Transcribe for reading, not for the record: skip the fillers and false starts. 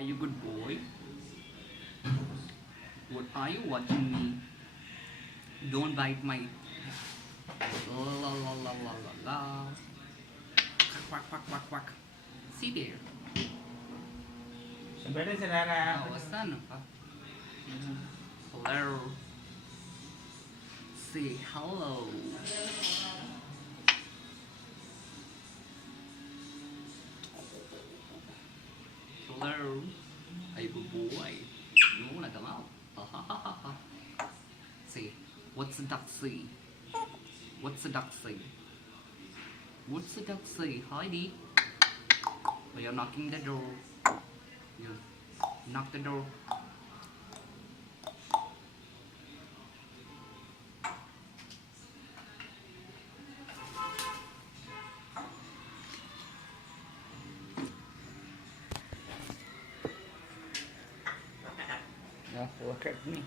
Are you good boy? What are you watching me? Don't bite my la la la la la la la. Quack quack quack quack. See there. Sebenarnya saudara. Oh, what's that? Hello. Say hello. Hello. Are you good boy? You wanna come out? Ha ha ha ha ha. Say, what's the duck say? What's the duck say? What's the duck say? Heidi? Oh, you're knocking the door. You knock the door. Now look at me.